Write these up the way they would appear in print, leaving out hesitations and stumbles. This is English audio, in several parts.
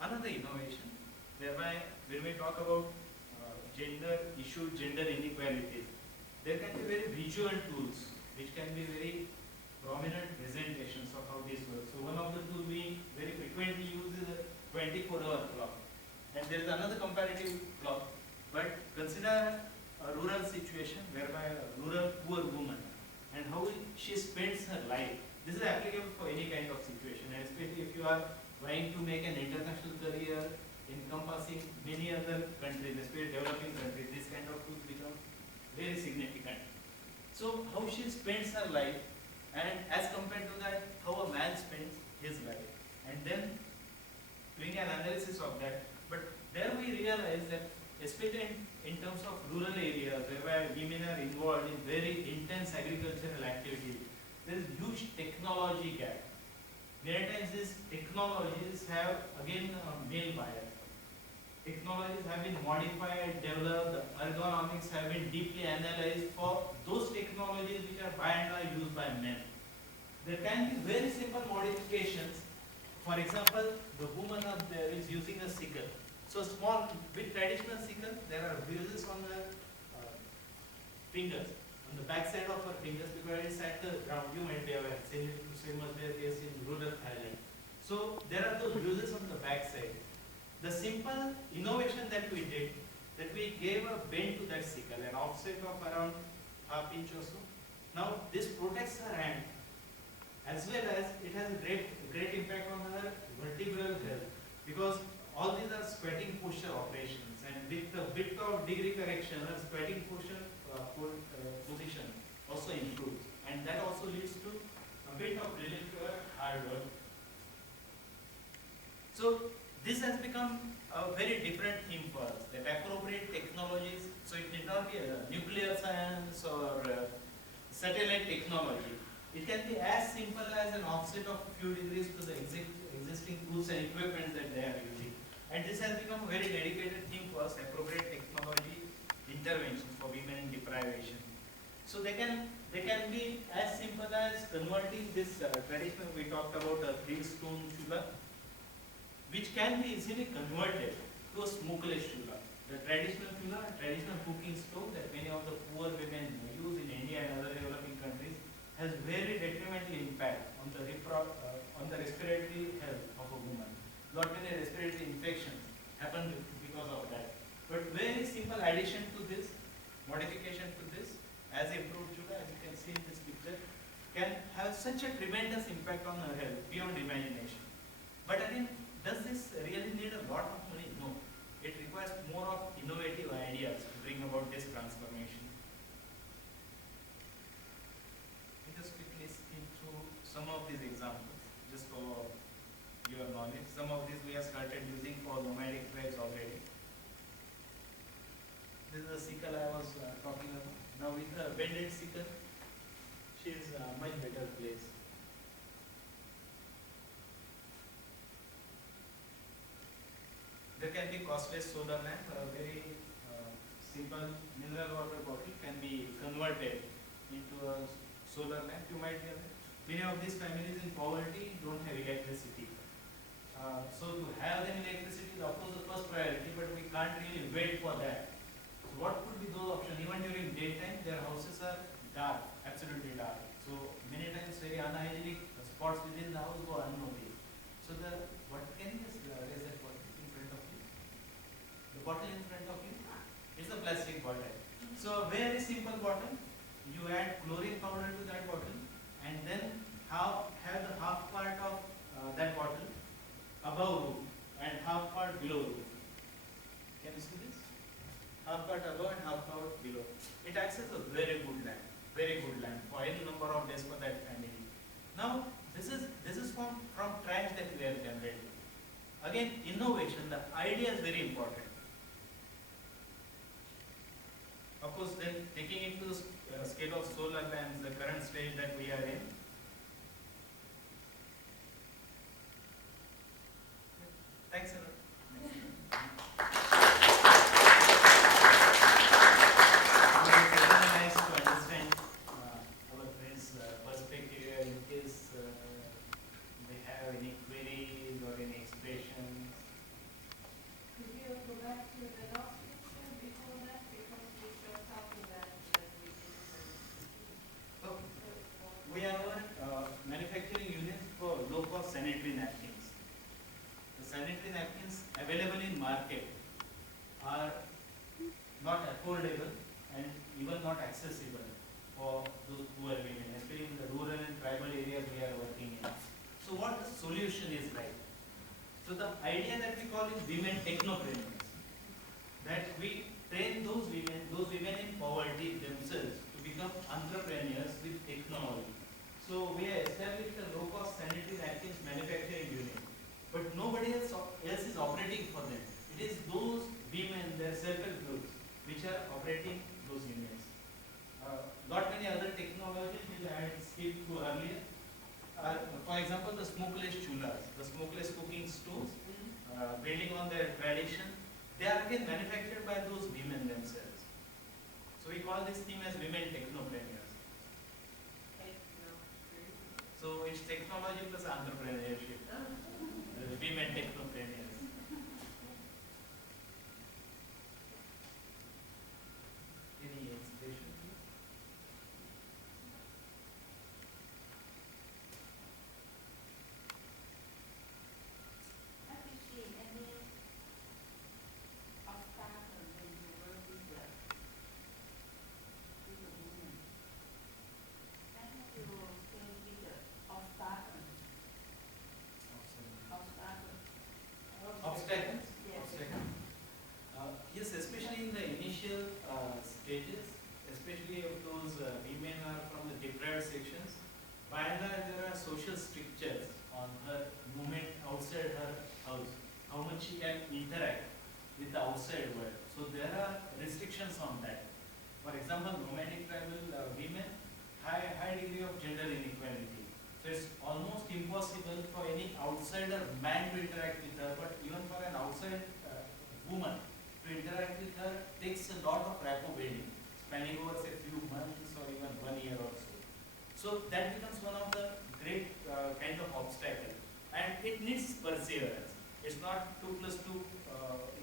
another innovation, whereby when we talk about gender issues, gender inequalities, there can be very visual tools which can be very prominent presentations of how this works. So one of the tools we very frequently use is a 24-hour clock. And there is another comparative clock, but consider a rural situation whereby a rural poor woman and how she spends her life. This is applicable for any kind of situation, and especially if you are trying to make an international career encompassing many other countries, especially developing countries, this kind of tools become very significant. So how she spends her life, and as compared to that, how a man spends his life, and then doing an analysis of that. But there we realize that especially in terms of rural areas whereby women are involved in very intense agricultural activities, there is huge technology gap. Many times these technologies have again a male bias. Technologies have been modified, developed, the ergonomics have been deeply analyzed for those technologies which are by and large used by men. There can be very simple modifications. For example, the woman up there is using a sickle. So small, with traditional sickle, there are bruises on the fingers, on the back side of her fingers, because it's at the ground. You might be aware, same as the case in rural Thailand. So there are those bruises on the back side. The simple innovation that we did, that we gave a bend to that sickle, an offset of around ½ inch or so. Now this protects her hand, as well as it has a great impact on her vertebral health, because all these are squatting posture operations, and with a bit of degree correction, her squatting posture position also improves, and that also leads to a bit of relief to her hard work. So this has become a very different theme for us, that appropriate technologies. So it need not be a nuclear science or satellite technology. It can be as simple as an offset of a few degrees to the existing tools and equipment that they are using. And this has become a very dedicated theme for us, appropriate technology interventions for women in deprivation. So they can be as simple as converting this traditional, we talked about a 3-stone chula, which can be easily converted to a smokeless chula. The traditional chula, traditional cooking stove that many of the poor women use in India and other developing countries, has very detrimental impact on the respiratory health of a woman. Lot many respiratory infections happen because of that. But very simple addition to this, modification to this, as improved chula, as you can see in this picture, can have such a tremendous impact on her health beyond imagination. But again, does this really need a lot of money? No. It requires more of innovative ideas to bring about this transformation. Let us quickly skim through some of these examples, just for your knowledge. Some of these we have started using for nomadic tribes already. This is the sickle I was talking about. Now with the bended sickle, she is a much better placed. There can be costless solar lamp. A very simple mineral water bottle can be converted into a solar lamp. You might be aware. Many of these families in poverty don't have electricity. So to have them electricity is of course the first priority, but we can't really wait for that. So what could be those options? Even during daytime, their houses are dark, absolutely dark. So many times very unhygienic spots within the house go unnoticed. So what can you just raise that bottle in front of you? The bottle in front of you? It's a plastic bottle. So very simple bottle. You add chlorine powder to that bottle, and then have the half part of that bottle above roof and half part below roof. Can you see this? Half part above and half part below. It acts as a very good lamp for any number of days for that family. Now this is from trash that we have generated. Again, innovation, the idea is very important. Of course, then taking it to the scale of solar lamps, the current stage that we are in. Thanks a lot. It's nice to understand our friends' perspective here in case they have any queries or any expressions. available in market are not affordable and even not accessible for those poor women, especially in the rural and tribal areas we are working in. So what the solution is like? So the idea that we call is women technopreneurs, that we train those women in poverty themselves to become entrepreneurs with technology. So we have established a low-cost sanitary napkins manufacturing unit, but nobody else is operating for them. It is those women, their self-help groups, which are operating those units. Lot many other technologies which I had skipped through earlier. For example, the smokeless chulas, the smokeless cooking stoves, building on their tradition, they are again manufactured by those women themselves. So we call this team as women technopreneurs. So it's technology plus entrepreneurship. Women technopreneurs. Any inspiration? Obstacles? Yes. Obstacles. Yes, especially in the initial stages, especially if those women are from the deprived sections, by and large there are social strictures on her movement outside her house, how much she can interact with the outside world. So there are restrictions on that. For example, nomadic tribal women, high degree of gender inequality. So it's almost impossible for any outsider man to interact with her, but even for an outside woman to interact with her takes a lot of rapport building, spanning over say few months or even 1 year or so. So that becomes one of the great kind of obstacle, and it needs perseverance. It's not 2 plus 2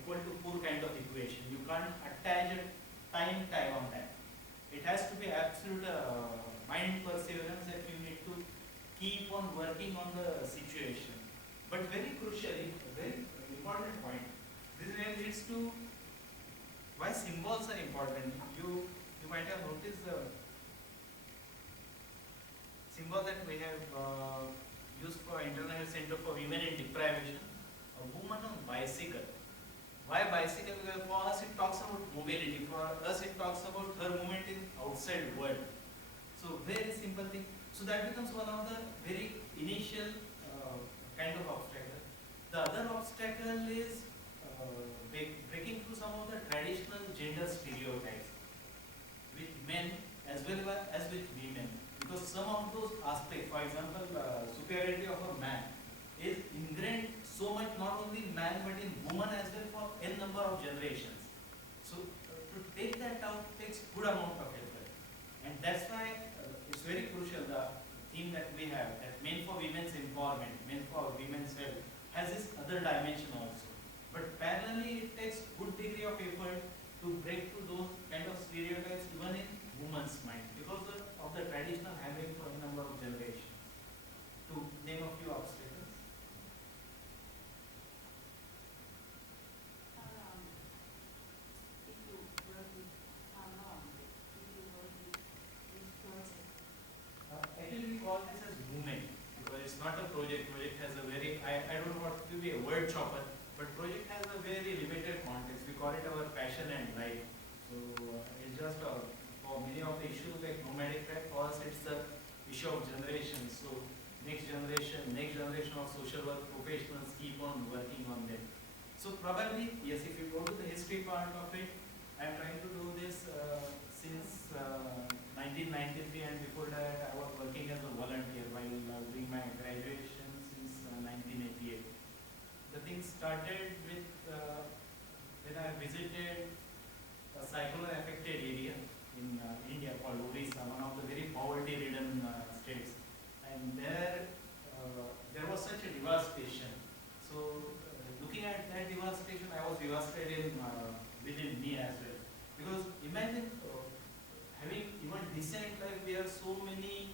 equal to 4 kind of equation. You can't attach a time tag on that. It has to be absolute mind perseverance that you need to keep on working on the situation. But very crucially, a very important point, this then leads to why symbols are important. You might have noticed the symbol that we have used for International Center for Women in Deprivation, a woman on bicycle. Why bicycle? Because for us it talks about mobility, for us it talks about her movement in outside world. So very simple thing. So that becomes one of the very initial kind of obstacle. The other obstacle is breaking through some of the traditional gender stereotypes with men as well as with women. Because some of those aspects, for example, superiority of a man is ingrained so much not only in man but in woman as well for n number of generations. So to take that out takes good amount of effort, and that's why it's very crucial. The theme that we have, that men for women's empowerment, men for women's health, has this other dimension also. But parallelly, it takes good degree of effort to break through those kind of stereotypes even in women's mind because of the traditional having for a number of generations. To name a few obstacles. Actually, we call this as movement because it's not a project. Project has a very, I don't want to be a word chopper, but project has a very limited context. We call it our passion and life. So it's just for many of the issues like nomadic tribe, for us it's the issue of generation. So next generation of social work professionals keep on working on them. So probably, yes, if you go to the history part of it, I'm trying to do this since 1993, and before that I was working as a volunteer while doing my graduation since 1988. The thing started with when I visited a cyclone affected area in India called Orissa, one of the very poverty ridden states, and there was such a devastation. So looking at that devastation, I was devastated within me as well. Because imagine having even decent life, we have so many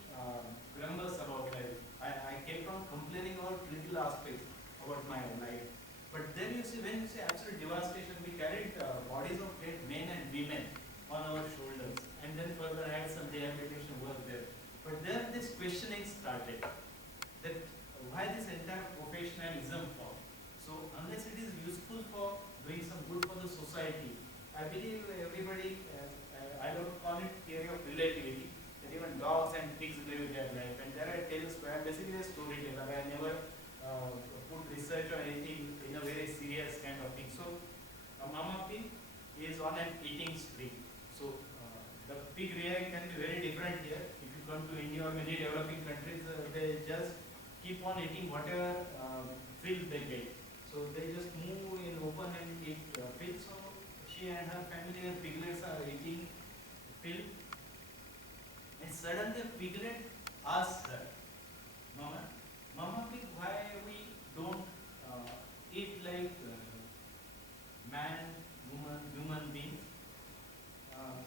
grumbles about life. I kept on complaining about little aspects about my life. But then you see, when you say absolute devastation, we carried bodies of great men and women on our shoulders, and then further had some rehabilitation work there. But then this questioning started, that why this entire professionalism for? So unless it is useful for doing some good for the society, I believe everybody, I don't call it theory of relativity, that even dogs and pigs live their life. And there I tell you, I'm basically a storyteller. I never put research or anything in a very serious kind of thing. So a mama pig is on an eating spree. So the pig rearing can be very different here. If you come to India or many developing countries, they just keep on eating whatever filth they get. So they just move in open and eat filth. So she and her family and piglets are eating filth. And suddenly the piglet asks her, Mama pig, why we don't eat like man, woman, human beings,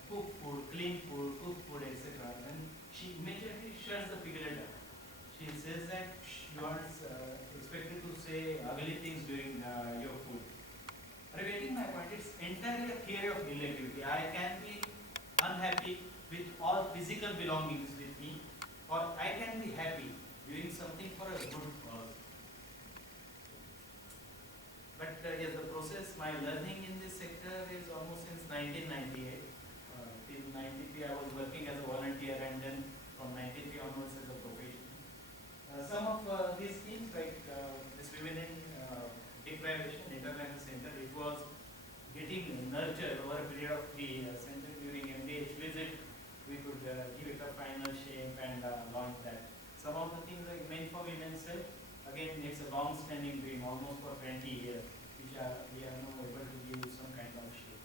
cook food, clean food, cook food, etc. And she immediately shuts the piglet up. She says that you are expected to say ugly things during your food. Are you getting my point? It's entirely a theory of relativity. I can be unhappy with all physical belongings with me, or I can be happy doing something for a good cause. But yes, the process, my learning in this sector is almost since 1998. Till 93 I was working as a volunteer, and then from 93 onwards as a professional. Some of these things, like this Women in Deprivation International Center, it was getting nurtured over a period of 3 years, and then during MDH visit, we could give it a final shape and launch that. Some of the things like Men for Women's Health, again, it's a long-standing dream, almost for 20 years, which we are now able to give some kind of shape.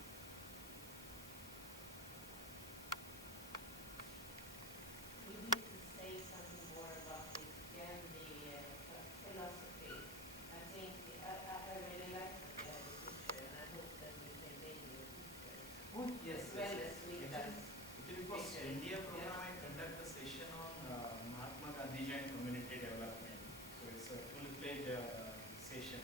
We need to say something more about this again, the philosophy. I think I really like the picture, and I hope that we can make you a picture. Oh, yes. As well as we can. Actually, for India program, I conduct a session on Mahatma Gandhi and community development. So it's a full-fledged session.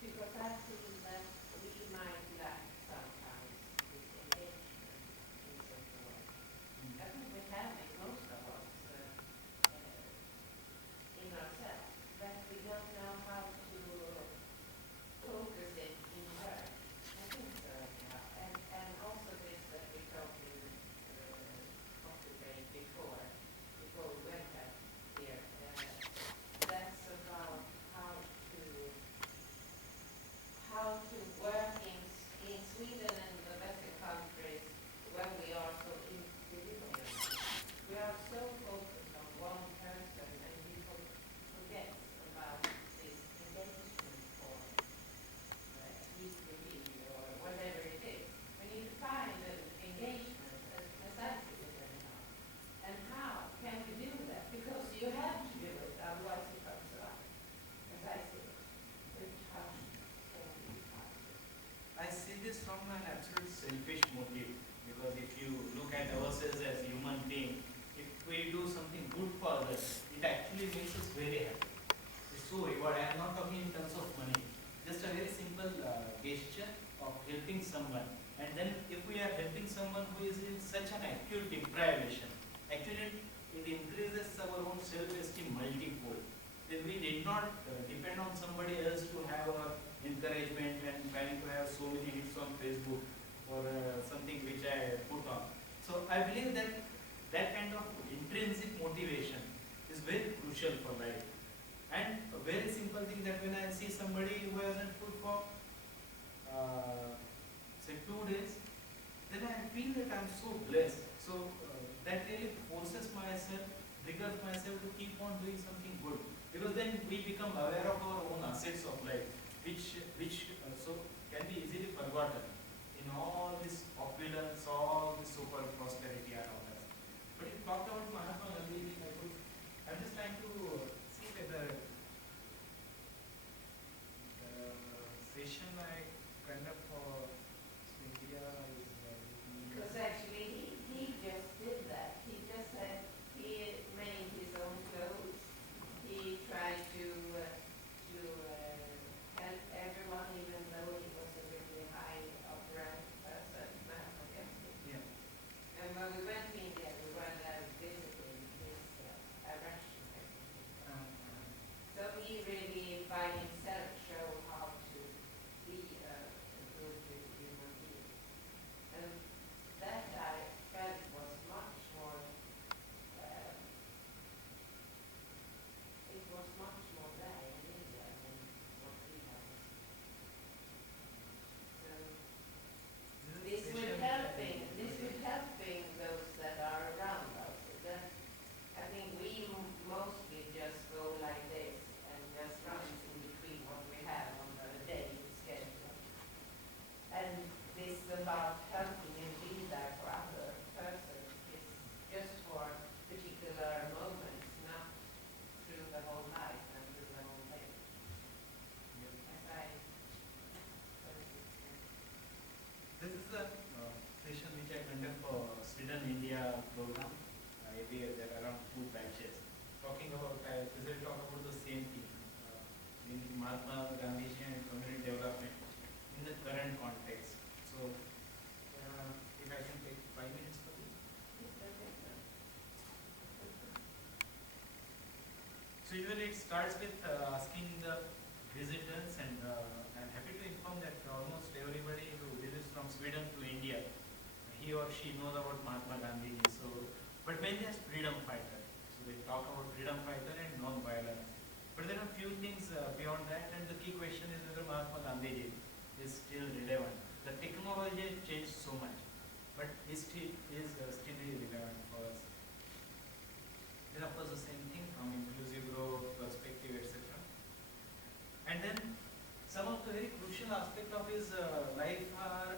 Because I feel that we might lack sometimes this engagement in such a way. I think we have it, most of us, in ourselves, but we don't know how to focus it in work. I think so, yeah. And also this that we talked in coffee break before we went up here. That's about how to work in Sweden and the Western countries when we are so individual. We are so focused on one person, and we forget about this engagement for vis-à-vis or whatever it is. We need to find an engagement, as I see it anyhow. And how can we do that? Because you have to do it, otherwise it comes up, as I see it. Which how can we find it? I see this from an absolute selfish motive, because if you look at ourselves as human beings, if we do something good for others, it actually makes us very happy. It's so rewarding. I am not talking in terms of money, just a very simple gesture of helping someone. And then if we are helping someone who is in such an acute deprivation, actually it increases our own self-esteem multifold. Then we did not depend on somebody else to have our encouragement and trying to have so many hits on Facebook or something which I put on. So I believe that that kind of intrinsic motivation is very crucial for life. And a very simple thing, that when I see somebody who hasn't food for say 2 days, then I feel that I'm so blessed. So that really forces myself, triggers myself to keep on doing something good. Because then we become aware of our own assets of life, which so can be easily forgotten in all this opulence, all this so-called prosperity around us. But you talked about Mahatma Gandhi. I'm just trying to see whether the session I conduct for India is Because actually he just did that. He just said he made his own clothes. He tried to Mahatma Gandhiji and community development in the current context. So, if I can take 5 minutes for this. So usually it starts with asking the visitors, and I'm happy to inform that almost everybody who visits from Sweden to India, he or she knows about Mahatma Gandhi. So, but mainly as freedom fighter. So they talk about freedom fighter and non-violence. But there are few things beyond that, and the key question is whether Mahatma Gandhi is still relevant. The technology has changed so much, but is still relevant for us. Then of course the same thing from inclusive growth perspective, etc. And then some of the very crucial aspects of his life are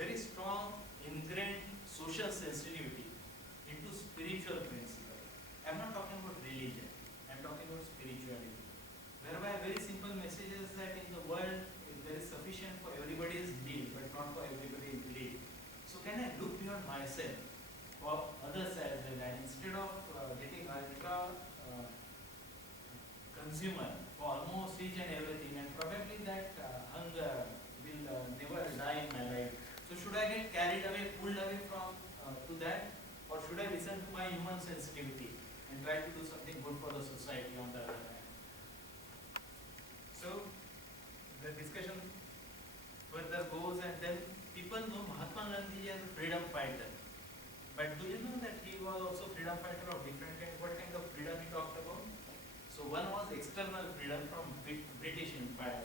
very strong ingrained social sensitivity into spiritual principles. I'm not talking about religion, I'm talking about spirituality. Whereby a very simple message is that in the world there is sufficient for everybody's need, but not for everybody's need. So can I look beyond myself for others as well, and instead of getting ultra consumer for almost each and everything, and probably that hunger will never die in my life. So should I get carried away, pulled away from to that, or should I listen to my human sensitivity and try to do something good for the society on the other hand? So the discussion further goes, and then people know Mahatma Gandhi as a freedom fighter. But do you know that he was also freedom fighter of different kind? What kind of freedom he talked about? So one was external freedom from British Empire.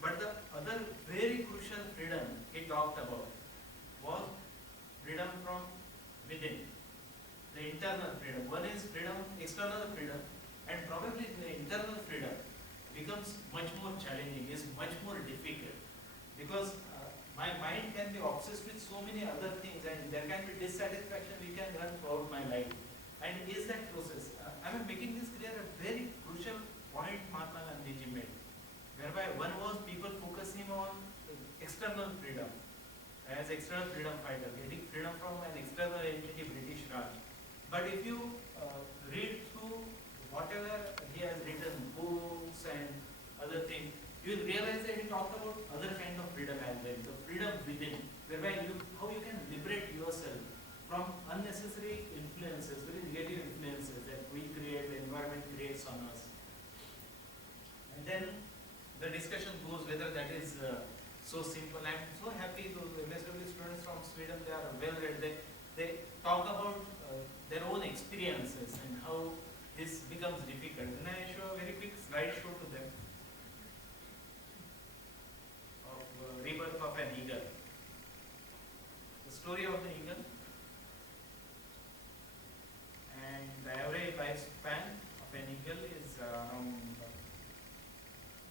But the other very crucial freedom he talked about was freedom from within. The internal freedom. One is freedom, external freedom, and probably the internal freedom becomes much more challenging, is much more difficult. Because my mind can be obsessed with so many other things, and there can be dissatisfaction we can run throughout my life. And is that process? I am making this clear, a very crucial point Mahatma Gandhi made, whereby one was people focusing on external freedom as external freedom fighter, getting freedom from an external entity, British Raj. But if you read through whatever he has written, books and other things, you will realize that he talked about other kind of freedom as well, the freedom within, whereby how you can liberate yourself from unnecessary influences, very negative influences that we create, the environment creates on us. And then the discussion goes whether that is so simple. I'm so happy those MSW students from Sweden, they are well read. They talk about their own experiences and how this becomes difficult. And I show a very quick slideshow to them of rebirth of an eagle. The story of the eagle. And the average lifespan of an eagle is around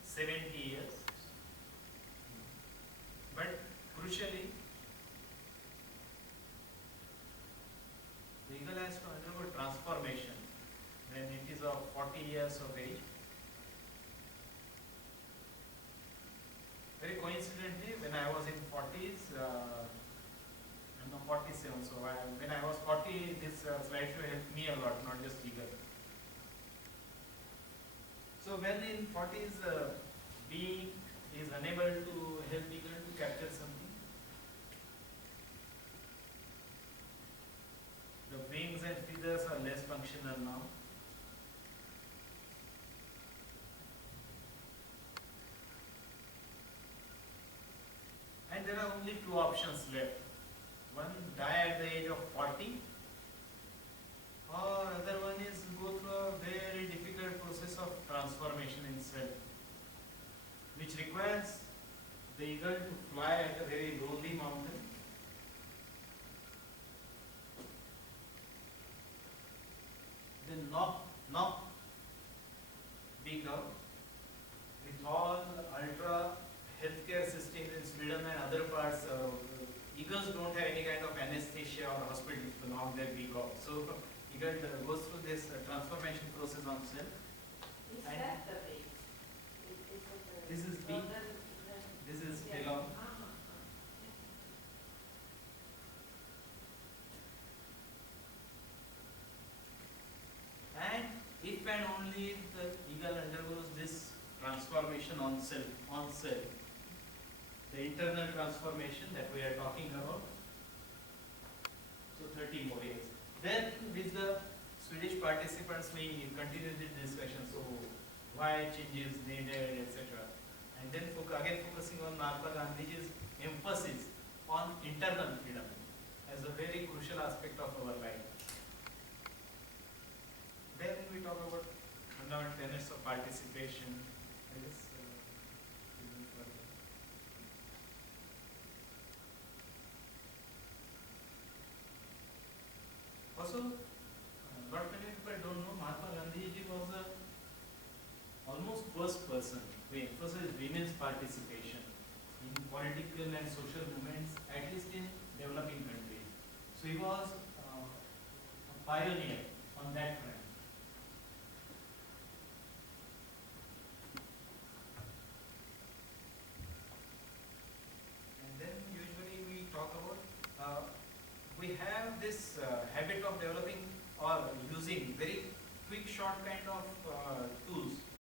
70 years. But crucially, the eagle has to undergo transformation when it is of 40 years of age. Very coincidentally, when I was in 40s, I'm now 47, so when I was 40, this slideshow helped me a lot, not just eagle. So when in 40s, bee is unable to help eagle to capture something. The wings and feathers are less functional now. And there are only two options left. One, die at the age of 40, or other one is go through a very difficult process of transformation in cell, which requires the eagle to fly at a very lonely mountain, then knock beak out with all ultra healthcare systems in Sweden and other parts. Eagles don't have any kind of anesthesia or hospitals to knock their beak off. So eagle goes through this transformation process on cell. Is that the base? This is beak. This is tail. And if and only if the eagle undergoes transformation on self, the internal transformation that we are talking about. So 30 more years. Then with the Swedish participants, we continued the discussion. So why changes needed, etc. And then again focusing on Mahatma Gandhi's emphasis on internal freedom as a very crucial aspect of our life. Then we talk about fundamental tenets of participation. Also, not many people don't know Mahatma Gandhi ji was a almost first person who emphasized women's participation in political and social movements, at least in developing countries. So he was a pioneer on that front. And then usually we talk about, we have this habit of developing or using very quick short kind of tools